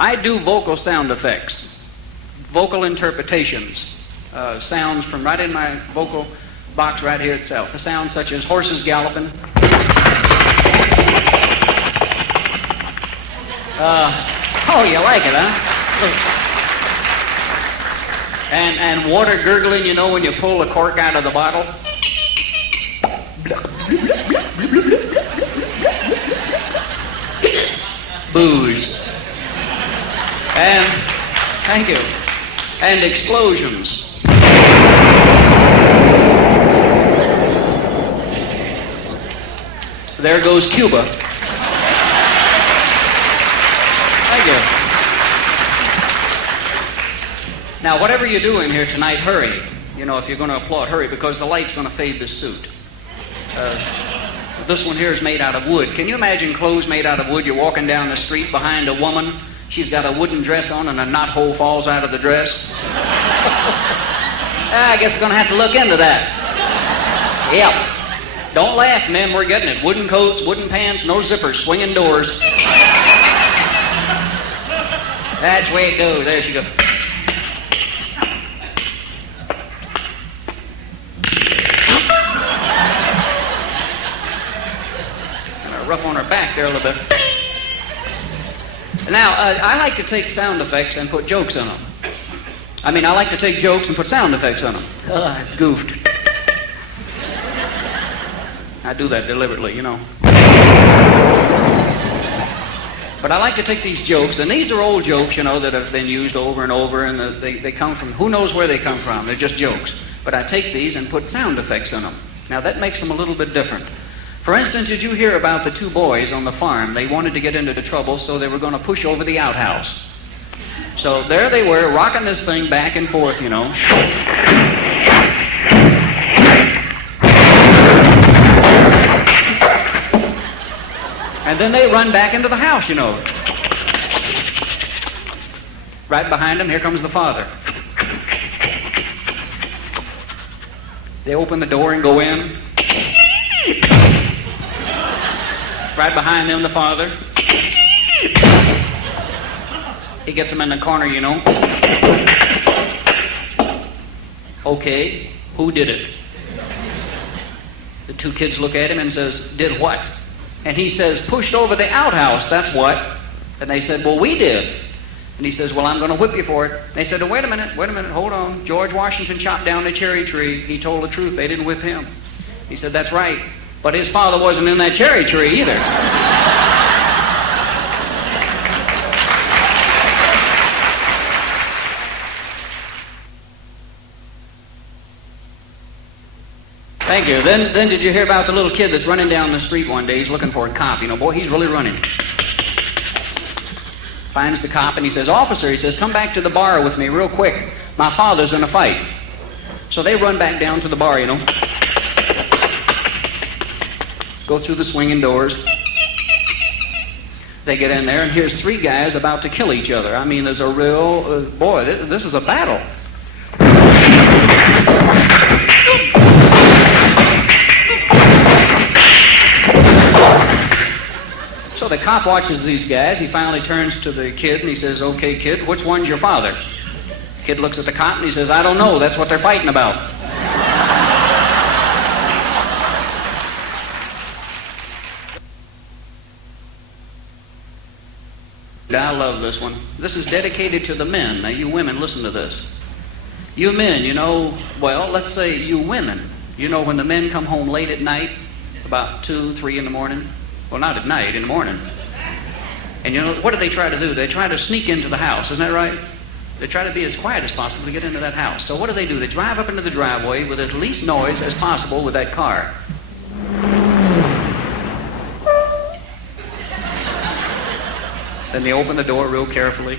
I do vocal sound effects, vocal interpretations, sounds from right in my vocal box right here itself. The sounds such as horses galloping. Oh, you like it, huh? And water gurgling, you know, when you pull the cork out of the bottle. Booze. And, thank you. And explosions. There goes Cuba. Thank you. Now, whatever you're doing here tonight, hurry. You know, if you're going to applaud, hurry, because the light's going to fade this suit. This one here is made out of wood. Can you imagine clothes made out of wood? You're walking down the street behind a woman. She's got a wooden dress on and a knothole falls out of the dress. I guess we're going to have to look into that. Yep. Don't laugh, men. We're getting it. Wooden coats, wooden pants, no zippers, swinging doors. That's the way it goes. There she goes. Rough on her back there a little bit. Now, I like to take sound effects and put jokes in them. I like to take jokes and put sound effects on them. I goofed. I do that deliberately, you know. But I like to take these jokes, and these are old jokes, you know, that have been used over and over, and they come from, who knows where they come from. They're just jokes. But I take these and put sound effects in them. Now, that makes them a little bit different. For instance, did you hear about the two boys on the farm? They wanted to get into the trouble, so they were going to push over the outhouse. So there they were, rocking this thing back and forth, you know. And then they run back into the house, you know. Right behind them, here comes the father. They open the door and go in. Right behind them, the father. He gets them in the corner, you know. Okay, who did it? The two kids look at him and says, did what? And he says, pushed over the outhouse, that's what. And they said, well, we did. And he says, well, I'm going to whip you for it. And they said, oh, wait a minute, hold on. George Washington chopped down a cherry tree. He told the truth, they didn't whip him. He said, that's right. But his father wasn't in that cherry tree either. Thank you. Then did you hear about the little kid that's running down the street one day? He's looking for a cop. You know, boy, he's really running. Finds the cop and he says, officer, he says, come back to the bar with me real quick. My father's in a fight. So they run back down to the bar, you know. Go through the swinging doors. They get in there, and here's three guys about to kill each other. There's a real, boy, this is a battle. So the cop watches these guys. He finally turns to the kid, and he says, okay, kid, which one's your father? The kid looks at the cop, and he says, I don't know. That's what they're fighting about. I love this one. This is dedicated to the men. Now, you women, listen to this. You men, you know, well, let's say you women, you know when the men come home late at night, about 2, 3 in the morning? Well, not at night, in the morning. And you know, what do they try to do? They try to sneak into the house, isn't that right? They try to be as quiet as possible to get into that house. So what do? They drive up into the driveway with as least noise as possible with that car. Then they open the door real carefully.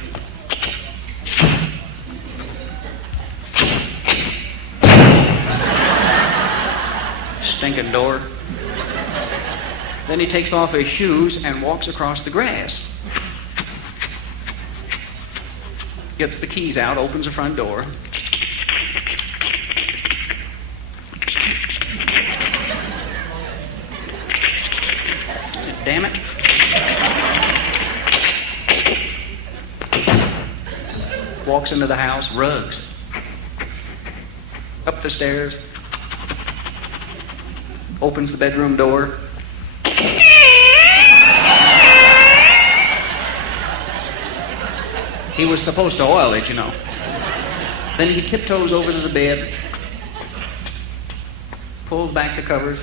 Stinking door. Then he takes off his shoes and walks across the grass. Gets the keys out, opens the front door. Damn it. walks into the house, rugs. Up the stairs, opens the bedroom door. He was supposed to oil it, you know. Then he tiptoes over to the bed, pulls back the covers,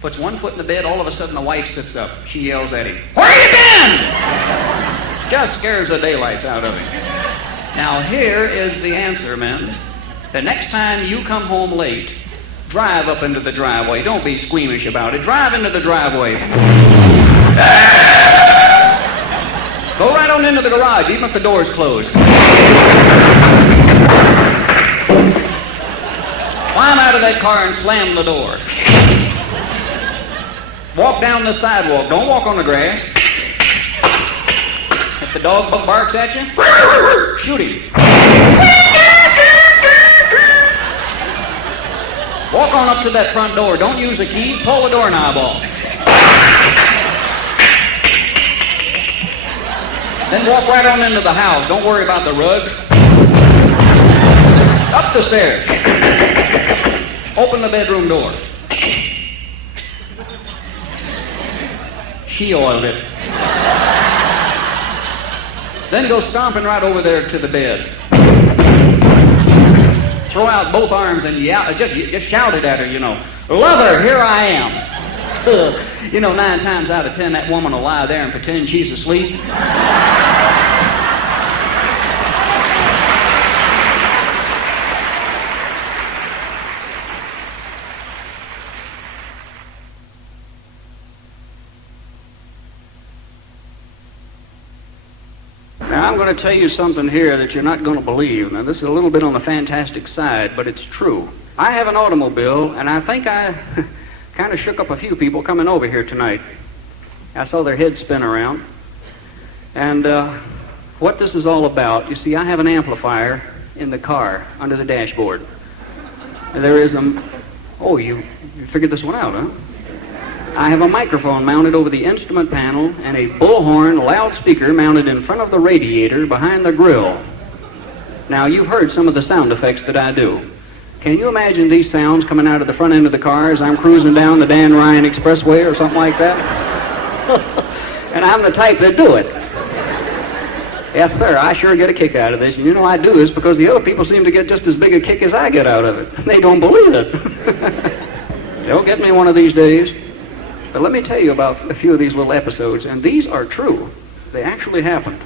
puts one foot in the bed. All of a sudden the wife sits up. She yells at him, "Where you been?" Just scares the daylights out of him. Now here is the answer, men. The next time you come home late, drive up into the driveway. Don't be squeamish about it. Drive into the driveway. Go right on into the garage, even if the door's closed. Climb out of that car and slam the door. Walk down the sidewalk. Don't walk on the grass. If the dog barks at you, shoot him. Walk on up to that front door. Don't use a key. Pull the doorknob off. Then walk right on into the house. Don't worry about the rugs. Up the stairs. Open the bedroom door. She oiled it. Then go stomping right over there to the bed. Throw out both arms and just shout it at her, you know. "Lover, here I am." You know, 9 times out of 10, that woman will lie there and pretend she's asleep. Now, I'm going to tell you something here that you're not going to believe. Now, this is a little bit on the fantastic side, but it's true. I have an automobile, and I think I kind of shook up a few people coming over here tonight. I saw their heads spin around. And what this is all about, you see, I have an amplifier in the car under the dashboard. There is a... Oh, you figured this one out, huh? I have a microphone mounted over the instrument panel and a bullhorn loudspeaker mounted in front of the radiator behind the grill. Now, you've heard some of the sound effects that I do. Can you imagine these sounds coming out of the front end of the car as I'm cruising down the Dan Ryan Expressway or something like that? And I'm the type that do it. Yes, sir, I sure get a kick out of this. And you know I do this because the other people seem to get just as big a kick as I get out of it. They don't believe it. They'll get me one of these days. But let me tell you about a few of these little episodes, and these are true. They actually happened.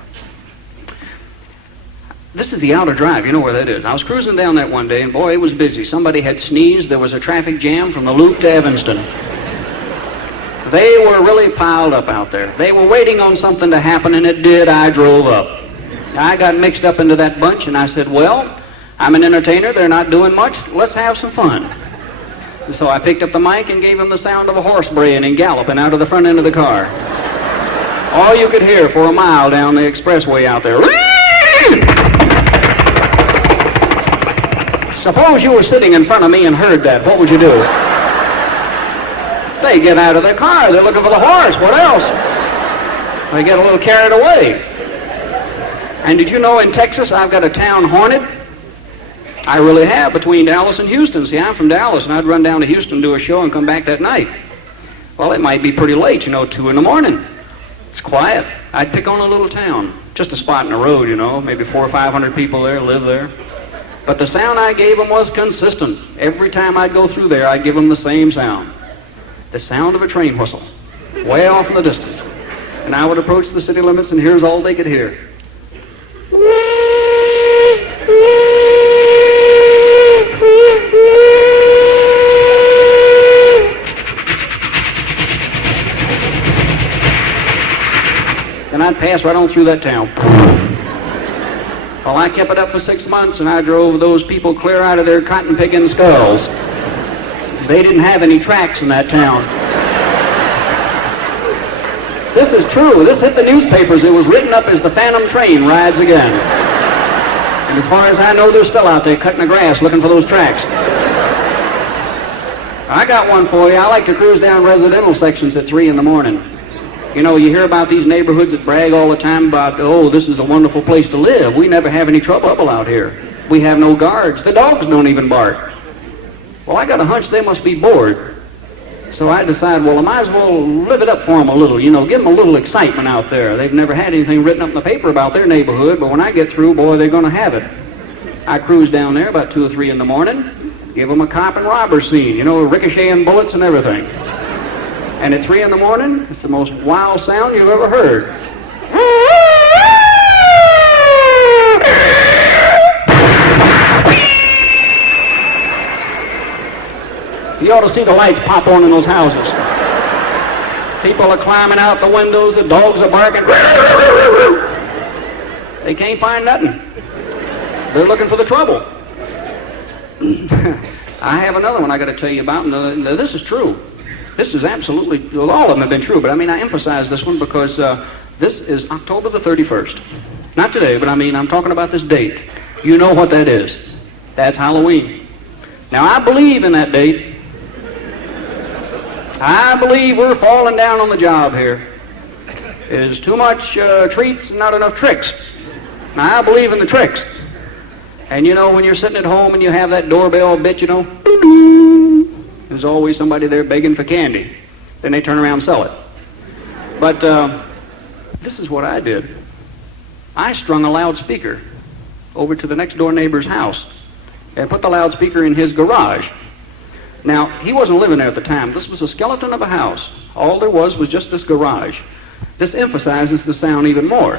This is the Outer Drive. You know where that is. I was cruising down that one day, and boy, it was busy. Somebody had sneezed. There was a traffic jam from the Loop to Evanston. They were really piled up out there. They were waiting on something to happen, and it did. I drove up. I got mixed up into that bunch, and I said, well, I'm an entertainer. They're not doing much. Let's have some fun. So I picked up the mic and gave them the sound of a horse braying and galloping out of the front end of the car. All you could hear for a mile down the expressway out there. Suppose you were sitting in front of me and heard that. What would you do? They get out of their car. They're looking for the horse. What else? They get a little carried away. And did you know in Texas I've got a town hornet? I really have, between Dallas and Houston. See, I'm from Dallas, and I'd run down to Houston, do a show, and come back that night. Well, it might be pretty late, 2 in the morning. It's quiet. I'd pick on a little town, just a spot in the road, maybe 400 or 500 people there, live there. But the sound I gave them was consistent. Every time I'd go through there, I'd give them the same sound. The sound of a train whistle, way off in the distance. And I would approach the city limits, and here's all they could hear. And I'd pass right on through that town. Well, I kept it up for 6 months, and I drove those people clear out of their cotton-picking skulls. They didn't have any tracks in that town. This is true. This hit the newspapers. It was written up as the Phantom Train rides again. And as far as I know, they're still out there cutting the grass looking for those tracks. I got one for you. I like to cruise down residential sections at 3 in the morning. You know, you hear about these neighborhoods that brag all the time about, oh, this is a wonderful place to live. We never have any trouble out here. We have no guards. The dogs don't even bark. Well, I got a hunch they must be bored. So I decided, well, I might as well live it up for them a little, you know, give them a little excitement out there. They've never had anything written up in the paper about their neighborhood, but when I get through, boy, they're going to have it. I cruise down there about 2 or 3 in the morning, give them a cop and robber scene, you know, ricocheting bullets and everything. And at 3 in the morning, it's the most wild sound you've ever heard. You ought to see the lights pop on in those houses. People are climbing out the windows, the dogs are barking. They can't find nothing. They're looking for the trouble. I have another one I got to tell you about, and this is true. This is absolutely, well, all of them have been true, but I mean, I emphasize this one because this is October the 31st. Not today, but I mean, I'm talking about this date. You know what that is. That's Halloween. Now, I believe in that date. I believe we're falling down on the job here. There's too much treats and not enough tricks. Now, I believe in the tricks. And you know, when you're sitting at home and you have that doorbell bit, you know, there's always somebody there begging for candy. Then they turn around and sell it. But this is what I did. I strung a loudspeaker over to the next door neighbor's house and put the loudspeaker in his garage. Now, he wasn't living there at the time. This was a skeleton of a house. All there was just this garage. This emphasizes the sound even more.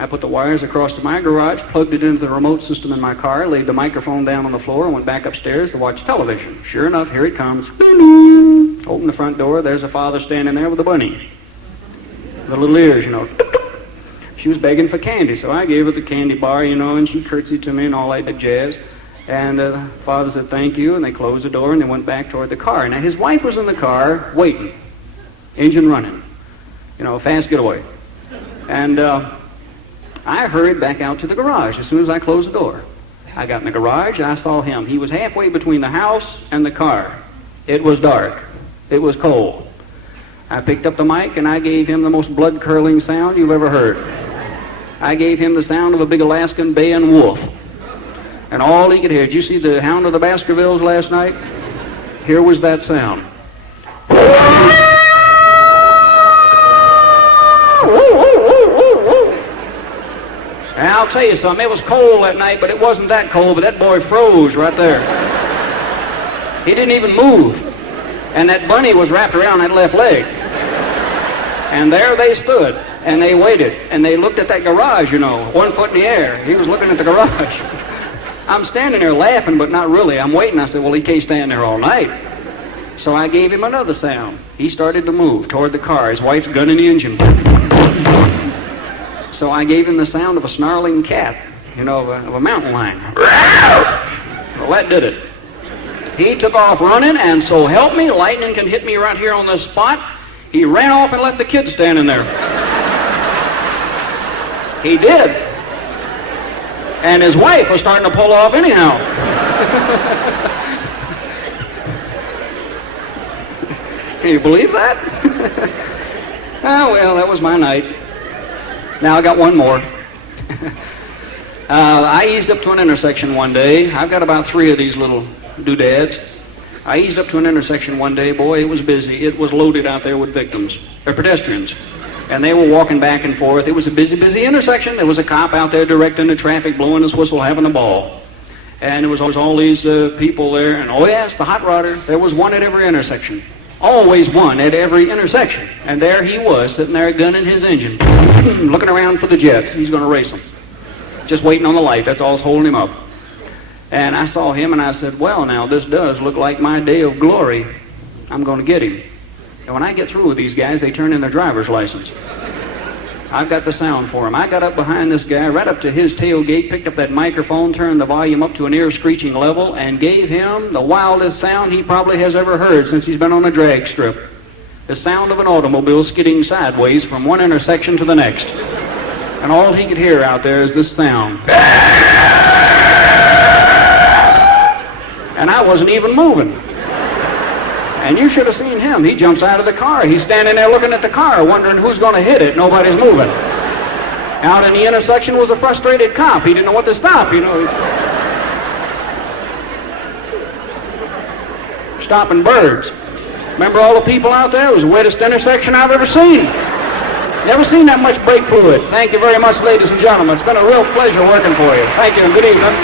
I put the wires across to my garage, plugged it into the remote system in my car, laid the microphone down on the floor, and went back upstairs to watch television. Sure enough, here it comes. Open the front door. There's a father standing there with a bunny. The little ears, you know. She was begging for candy, so I gave her the candy bar, you know, and she curtsied to me and all that jazz. And the father said, thank you, and they closed the door, and they went back toward the car. Now, his wife was in the car waiting, engine running, you know, fast getaway. And I hurried back out to the garage as soon as I closed the door. I got in the garage, and I saw him. He was halfway between the house and the car. It was dark. It was cold. I picked up the mic, and I gave him the most blood-curdling sound you've ever heard. I gave him the sound of a big Alaskan baying wolf. And all he could hear, did you see the Hound of the Baskervilles last night? Here was that sound. And I'll tell you something, it was cold that night, but it wasn't that cold, but that boy froze right there. He didn't even move. And that bunny was wrapped around that left leg. And there they stood, and they waited, and they looked at that garage, you know, 1 foot in the air. He was looking at the garage. I'm standing there laughing, but not really. I'm waiting. I said, well, he can't stand there all night. So I gave him another sound. He started to move toward the car. His wife's gunning the engine. So I gave him the sound of a snarling cat, you know, of a mountain lion. Well, that did it. He took off running, and so help me, lightning can hit me right here on this spot. He ran off and left the kid standing there. He did. And his wife was starting to pull off anyhow. Can you believe that? Oh, well, that was my night. Now I got one more. I eased up to an intersection one day. I've got about 3 of these little doodads. I eased up to an intersection one day. Boy, it was busy. It was loaded out there with victims, or pedestrians. And they were walking back and forth. It was a busy, busy intersection. There was a cop out there directing the traffic, blowing his whistle, having a ball. And there was all these people there. And oh yes, the hot rodder. There was one at every intersection. Always one at every intersection. And there he was, sitting there gunning his engine, looking around for the jets. He's going to race them. Just waiting on the light. That's all that's holding him up. And I saw him and I said, well, now this does look like my day of glory. I'm going to get him. And when I get through with these guys, they turn in their driver's license. I've got the sound for him. I got up behind this guy, right up to his tailgate, picked up that microphone, turned the volume up to an ear-screeching level, and gave him the wildest sound he probably has ever heard since he's been on a drag strip. The sound of an automobile skidding sideways from one intersection to the next. And all he could hear out there is this sound. And I wasn't even moving. And you should have seen him. He jumps out of the car. He's standing there looking at the car, wondering who's going to hit it. Nobody's moving. Out in the intersection was a frustrated cop. He didn't know what to stop, you know. Stopping birds. Remember all the people out there? It was the wettest intersection I've ever seen. Never seen that much brake fluid. Thank you very much, ladies and gentlemen. It's been a real pleasure working for you. Thank you and good evening.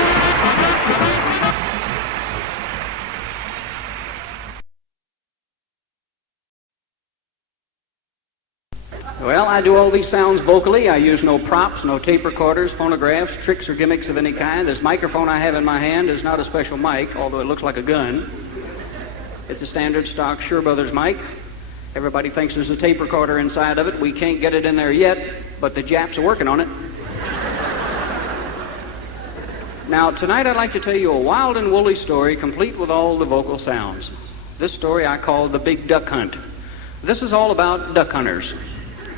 Well, I do all these sounds vocally. I use no props, no tape recorders, phonographs, tricks or gimmicks of any kind. This microphone I have in my hand is not a special mic, although it looks like a gun. It's a standard stock Shure Brothers mic. Everybody thinks there's a tape recorder inside of it. We can't get it in there yet, but the Japs are working on it. Now, tonight I'd like to tell you a wild and woolly story, complete with all the vocal sounds. This story I call The Big Duck Hunt. This is all about duck hunters.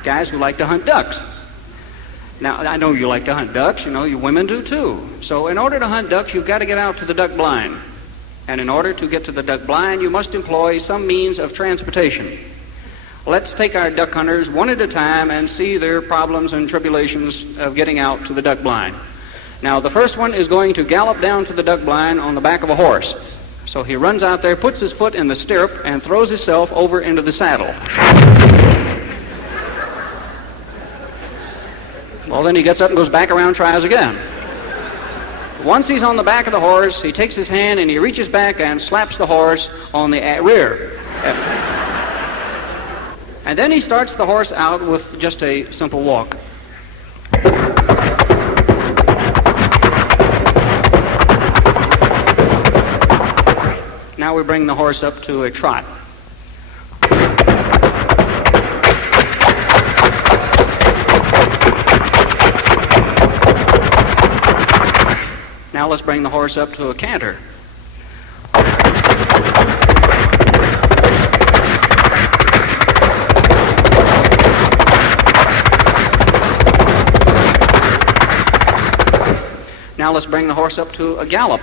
Guys who like to hunt ducks. Now, I know you like to hunt ducks, you know, you women do too. So in order to hunt ducks, you've got to get out to the duck blind. And in order to get to the duck blind, you must employ some means of transportation. Let's take our duck hunters one at a time and see their problems and tribulations of getting out to the duck blind. Now, the first one is going to gallop down to the duck blind on the back of a horse. So he runs out there, puts his foot in the stirrup, and throws himself over into the saddle. Well, then he gets up and goes back around, tries again. Once he's on the back of the horse, he takes his hand and he reaches back and slaps the horse on the rear. And then he starts the horse out with just a simple walk. Now we bring the horse up to a trot. Now let's bring the horse up to a canter. Now let's bring the horse up to a gallop.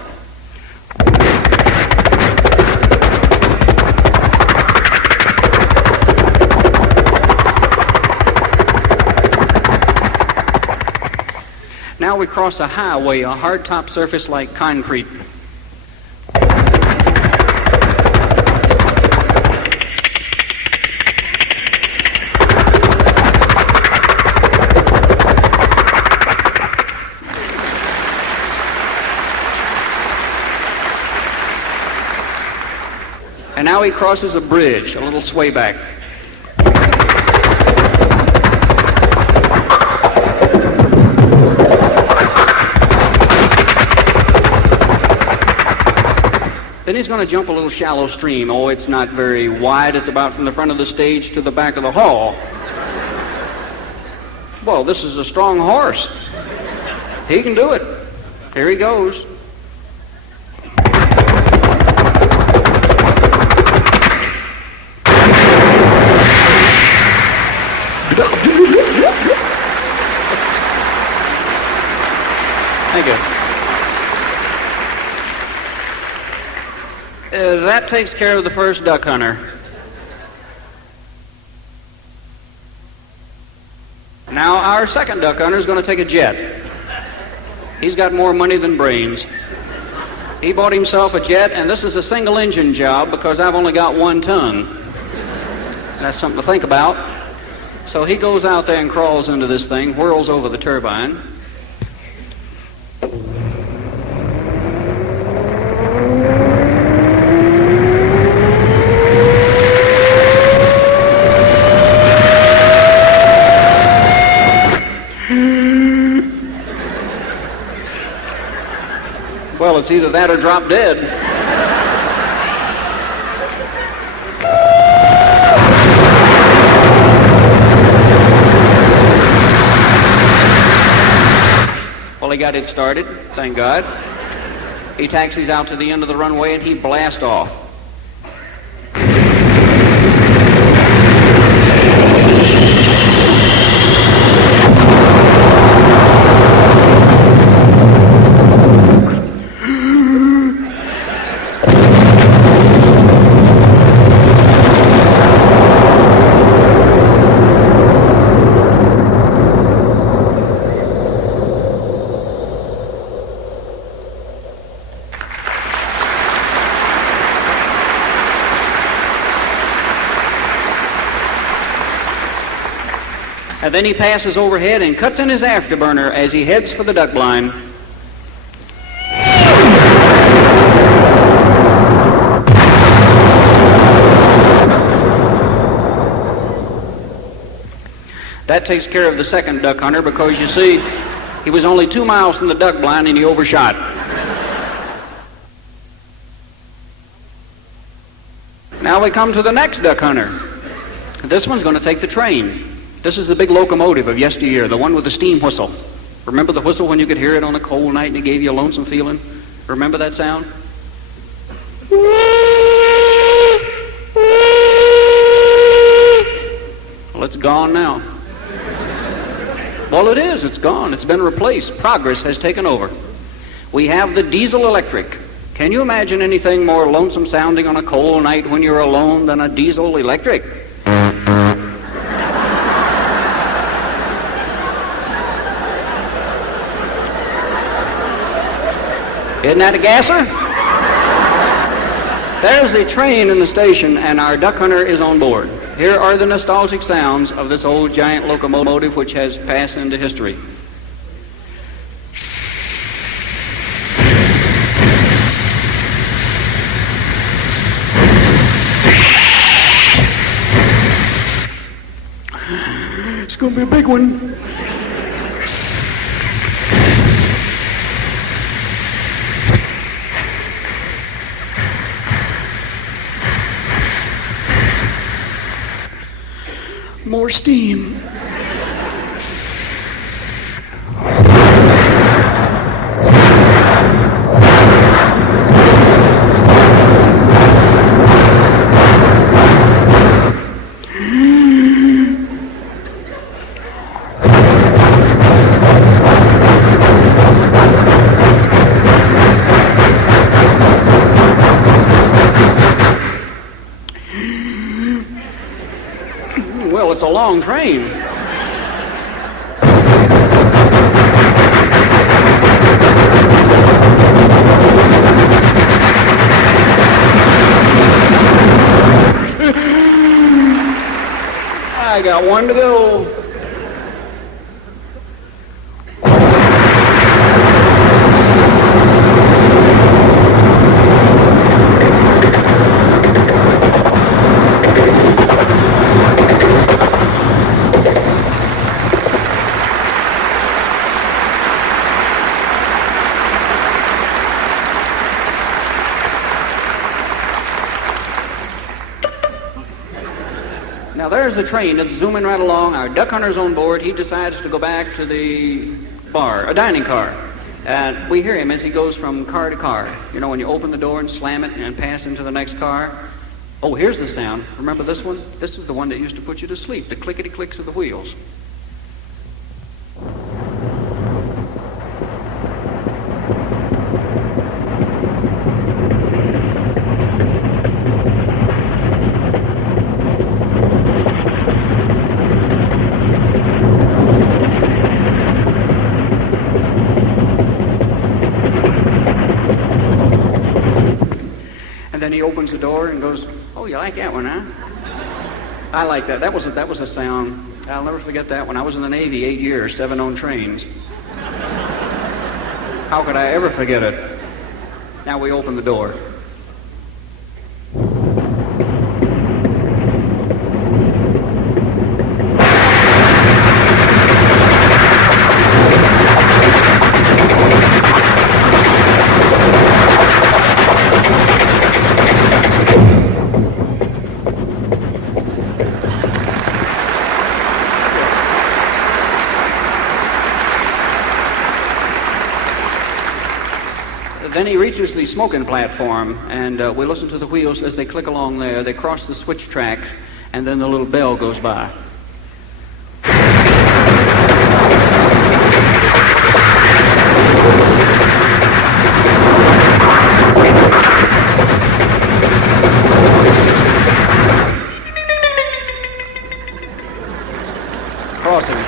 Now we cross a highway, a hard-top surface like concrete. And now he crosses a bridge, a little swayback. Then he's going to jump a little shallow stream. Oh, it's not very wide. It's about from the front of the stage to the back of the hall. Well, this is a strong horse. He can do it. Here he goes. Thank you. That takes care of the first duck hunter. Now our second duck hunter is going to take a jet. He's got more money than brains. He bought himself a jet, and this is a single engine job because I've only got one tongue. That's something to think about. So he goes out there and crawls into this thing, whirls over the turbine. Well, it's either that or drop dead. Well, he got it started, thank God. He taxis out to the end of the runway and he blasts off. Then he passes overhead and cuts in his afterburner as he heads for the duck blind. That takes care of the second duck hunter because, you see, he was only 2 miles from the duck blind and he overshot. Now we come to the next duck hunter. This one's going to take the train. This is the big locomotive of yesteryear, the one with the steam whistle. Remember the whistle when you could hear it on a cold night and it gave you a lonesome feeling? Remember that sound? Well, it's gone now. Well, it is. It's gone. It's been replaced. Progress has taken over. We have the diesel electric. Can you imagine anything more lonesome sounding on a cold night when you're alone than a diesel electric? Isn't that a gasser? There's the train in the station, and our duck hunter is on board. Here are the nostalgic sounds of this old giant locomotive which has passed into history. It's going to be a big one. More steam. Well, it's a long train. I got one to go. Now there's the train that's zooming right along. Our duck hunter's on board. He decides to go back to the bar, a dining car. And we hear him as he goes from car to car. You know, when you open the door and slam it and pass into the next car. Oh, here's the sound. Remember this one? This is the one that used to put you to sleep, the clickety-clicks of the wheels. Then he opens the door and goes, "Oh, you like that one, huh?" I like that. That was a sound. I'll never forget that. When I was in the Navy, 8 years, 7 on trains. How could I ever forget it? Now we open the door. Then he reaches the smoking platform, and we listen to the wheels as they click along there. They cross the switch track, and then the little bell goes by. Crossing.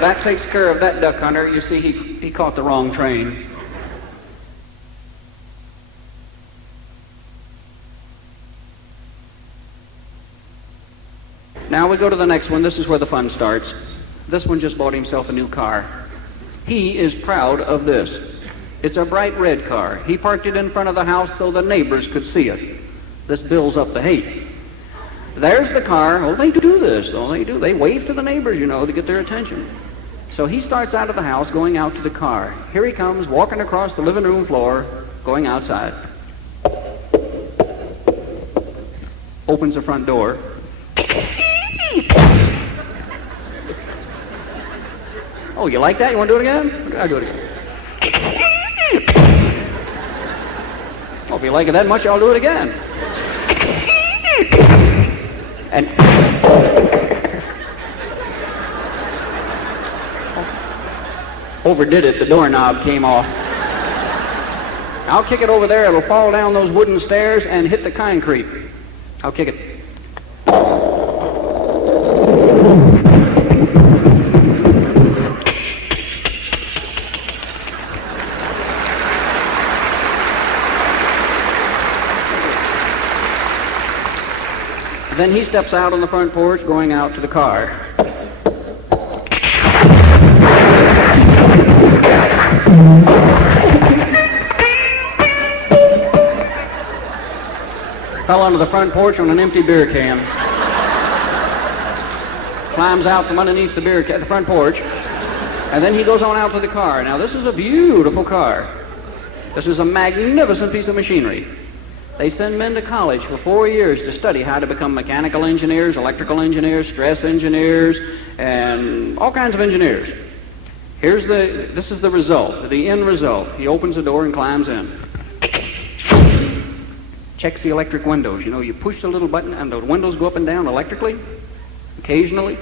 That takes care of that duck hunter. You see, he caught the wrong train. Now we go to the next one. This is where the fun starts. This one just bought himself a new car. He is proud of this. It's a bright red car. He parked it in front of the house so the neighbors could see it. This builds up the hate. There's the car. Oh, they do this. Oh, they do. They wave to the neighbors, you know, to get their attention. So he starts out of the house, going out to the car. Here he comes, walking across the living room floor, going outside. Opens the front door. Oh, you like that? You want to do it again? I'll do it again. Oh, if you like it that much, I'll do it again. And overdid it. The doorknob came off. I'll kick it over there. It'll fall down those wooden stairs and hit the concrete. I'll kick it. Then he steps out on the front porch, going out to the car. Fell onto the front porch on an empty beer can. Climbs out from underneath the the front porch, and then he goes on out to the car. Now this is a beautiful car. This is a magnificent piece of machinery. They send men to college for 4 years to study how to become mechanical engineers, electrical engineers, stress engineers, and all kinds of engineers. This is the result, the end result. He opens the door and climbs in. Checks the electric windows. You know, you push the little button and the windows go up and down electrically, occasionally.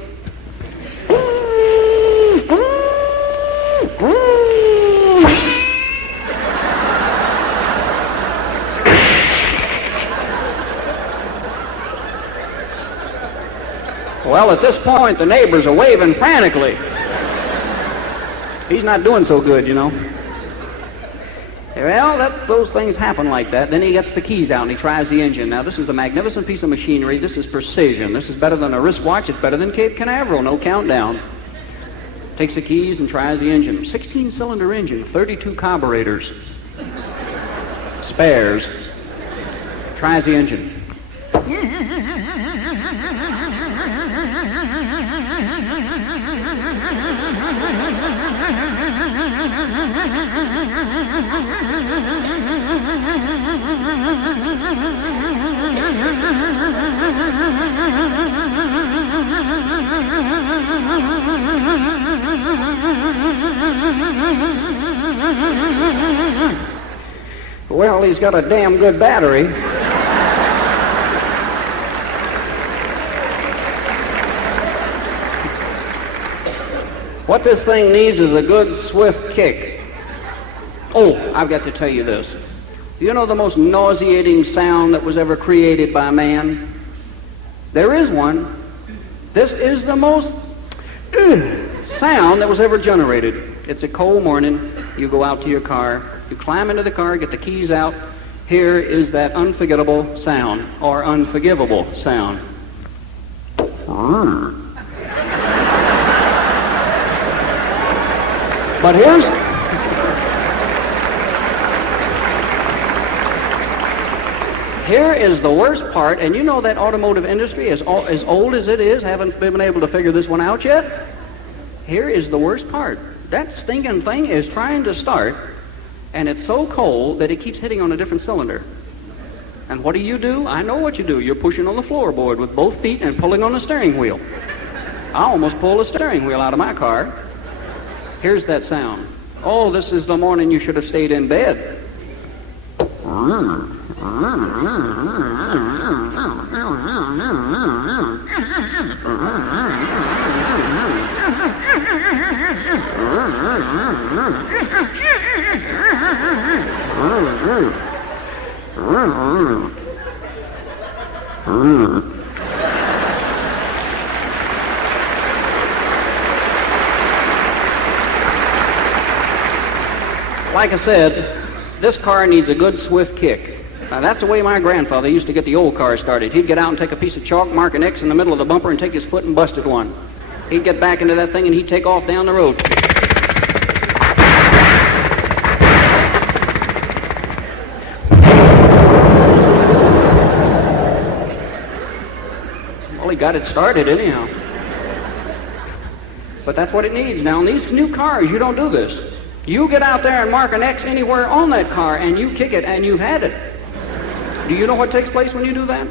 Well, at this point, the neighbors are waving frantically. He's not doing so good, you know. Well, those things happen like that. Then he gets the keys out and he tries the engine. Now, this is a magnificent piece of machinery. This is precision. This is better than a wristwatch. It's better than Cape Canaveral. No countdown. Takes the keys and tries the engine. 16-cylinder engine, 32 carburetors. Spares. Tries the engine. Well, he's got a damn good battery. What this thing needs is a good, swift kick. Oh, I've got to tell you this. You know the most nauseating sound that was ever created by man? There is one. This is the most sound that was ever generated. It's a cold morning. You go out to your car. You climb into the car, get the keys out. Here is that unforgettable sound, or unforgivable sound. But here is the worst part, and you know that automotive industry, as old as it is, haven't been able to figure this one out yet. Here is the worst part. That stinking thing is trying to start, and it's so cold that it keeps hitting on a different cylinder. And what do? I know what you do. You're pushing on the floorboard with both feet and pulling on the steering wheel. I almost pulled the steering wheel out of my car. Here's that sound. Oh, this is the morning you should have stayed in bed. Like I said, this car needs a good swift kick. Now, that's the way my grandfather used to get the old car started. He'd get out and take a piece of chalk, mark an X in the middle of the bumper, and take his foot and busted one. He'd get back into that thing, and he'd take off down the road. Well, he got it started anyhow. But that's what it needs now. In these new cars, you don't do this. You get out there and mark an X anywhere on that car, and you kick it, and you've had it. Do you know what takes place when you do that?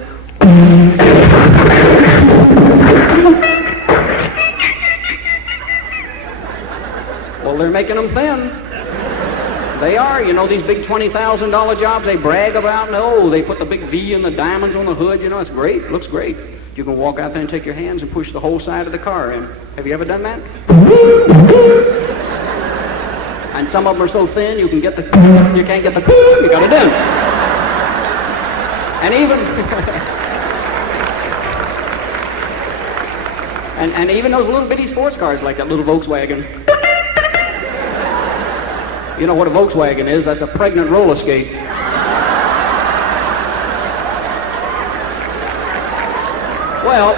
Well, they're making them thin. They are. You know, these big $20,000 jobs they brag about? No, they put the big V and the diamonds on the hood. You know, it's great. It looks great. You can walk out there and take your hands and push the whole side of the car in. Have you ever done that? And some of them are so thin you can't get the you got it in. And even and even those little bitty sports cars like that little Volkswagen. You know what a Volkswagen is? That's a pregnant roller skate. Well,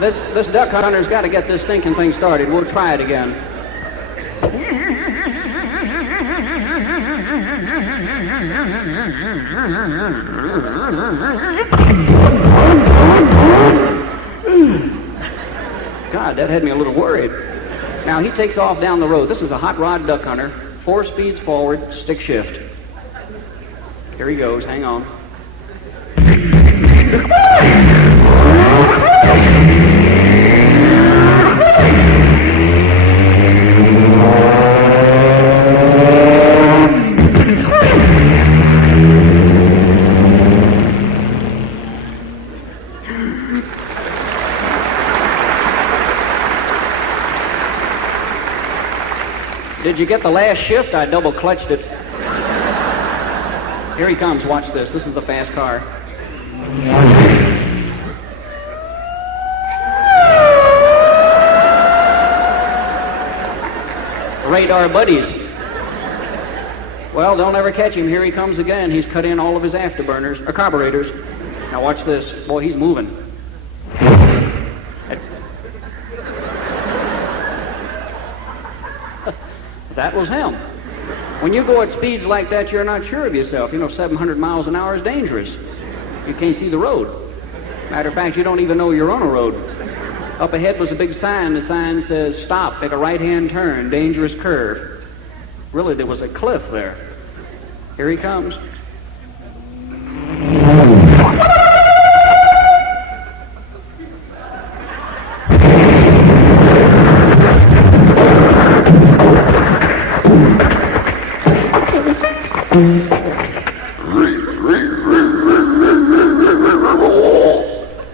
this duck hunter's got to get this stinking thing started. We'll try it again. God, that had me a little worried. Now, he takes off down the road. This is a hot rod duck hunter. 4 speeds forward, stick shift. Here he goes. Hang on. Did you get the last shift? I double clutched it. Here he comes. Watch this. This is the fast car. Radar buddies. Well, don't ever catch him. Here he comes again. He's cut in all of his afterburners, or carburetors. Now watch this. Boy, he's moving. That was him. When you go at speeds like that, you're not sure of yourself. You know, 700 miles an hour is dangerous. You can't see the road. Matter of fact, you don't even know you're on a road. Up ahead was a big sign. The sign says, stop, make a right-hand turn, dangerous curve. Really, there was a cliff there. Here he comes.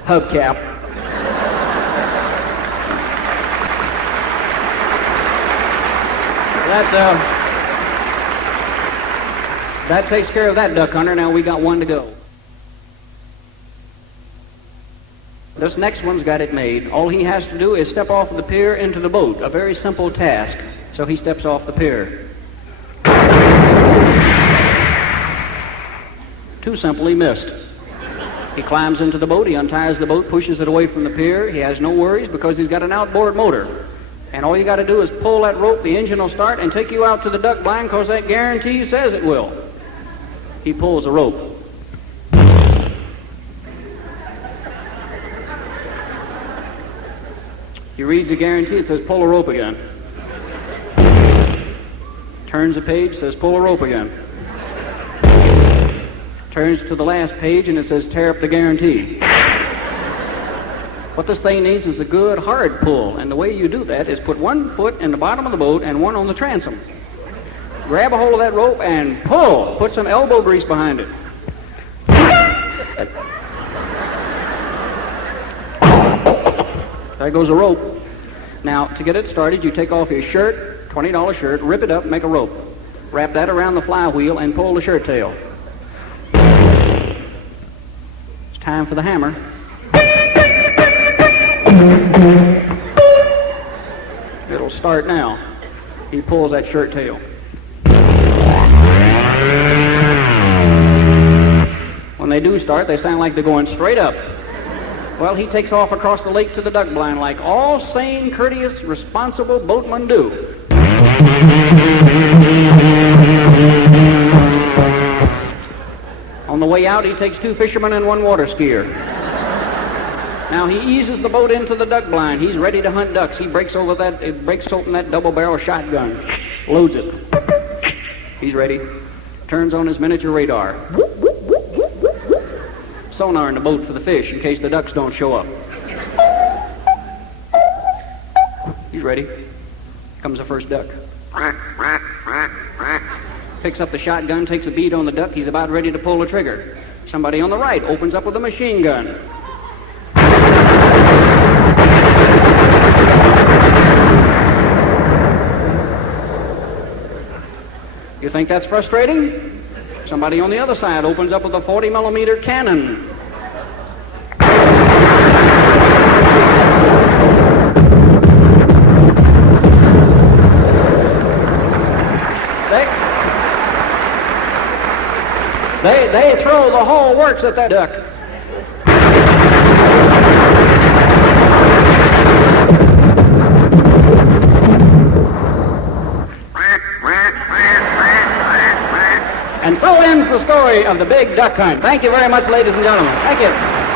Hubcap. That takes care of that duck hunter. Now we got one to go. This next one's got it made. All he has to do is step off the pier into the boat. A very simple task. So he steps off the pier. Too simple, he missed. He climbs into the boat, he unties the boat, pushes it away from the pier. He has no worries because he's got an outboard motor. And all you got to do is pull that rope, the engine will start and take you out to the duck blind because that guarantee says it will. He pulls the rope. He reads the guarantee, it says pull the rope again. Turns the page, says pull the rope again. Turns to the last page and it says tear up the guarantee. What this thing needs is a good hard pull, and the way you do that is put one foot in the bottom of the boat and one on the transom. Grab a hold of that rope and pull. Put some elbow grease behind it. There goes a rope. Now, to get it started, you take off your shirt, $20 shirt, rip it up, make a rope. Wrap that around the flywheel and pull the shirt tail. It's time for the hammer. It'll start now. He pulls that shirt tail. When they do start, they sound like they're going straight up. Well, he takes off across the lake to the duck blind like all sane, courteous, responsible boatmen do. On the way out, he takes 2 fishermen and 1 water skier. Now he eases the boat into the duck blind. He's ready to hunt ducks. He breaks open that double-barrel shotgun, loads it. He's ready. Turns on his miniature radar. Sonar in the boat for the fish in case the ducks don't show up. He's ready. Comes the first duck. Picks up the shotgun, takes a bead on the duck. He's about ready to pull the trigger. Somebody on the right opens up with a machine gun. You think that's frustrating? Somebody on the other side opens up with a 40-millimeter cannon. They throw the whole works at that duck. And so ends the story of the big duck hunt. Thank you very much, ladies and gentlemen. Thank you.